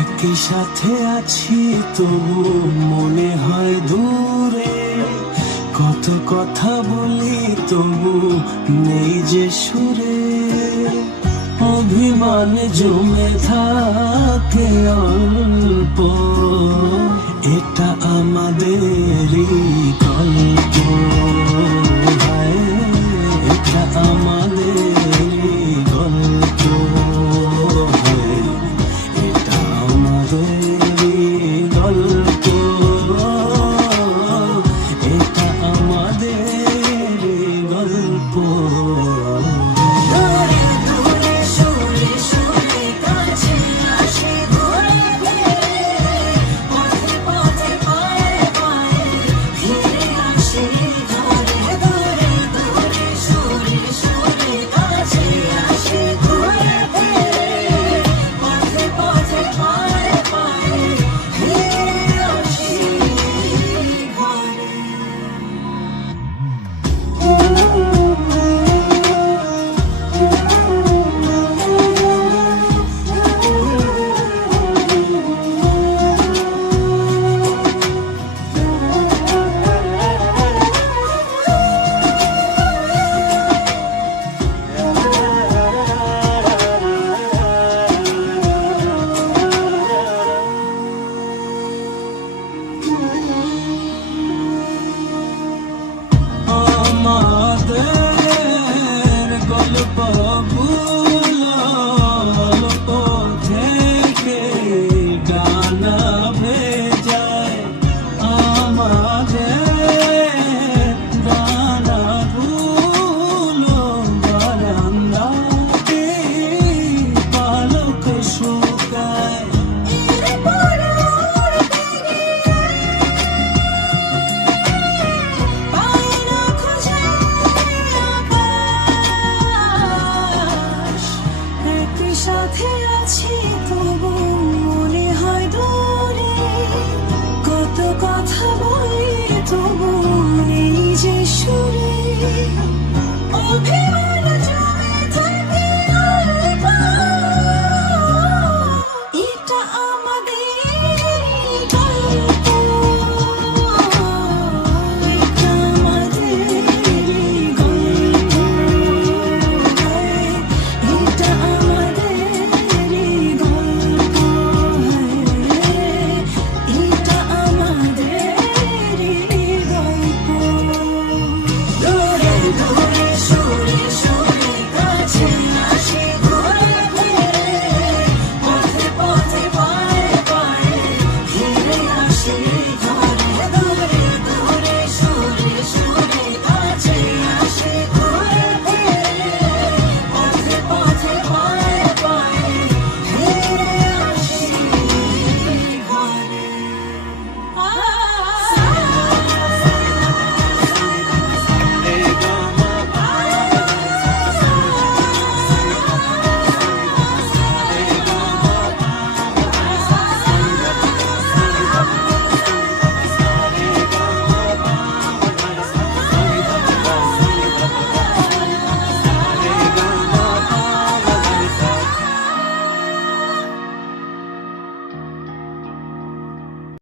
একই সাথে আছি তবু মনে হয় দূরে, কত কথা বলি তবু নেই যে সুরে। অভিমান জমে থাকে অল্প, এটা আমাদেরই গল্প। এটা আমাদেরই গল্প, এটা আমাদেরই গল্প, এটা আমাদেরই গল্প। সাথে আছি তবু মনে হয় দূরে, কত কথা বলি তবু নেই যে সুরে। অভিমান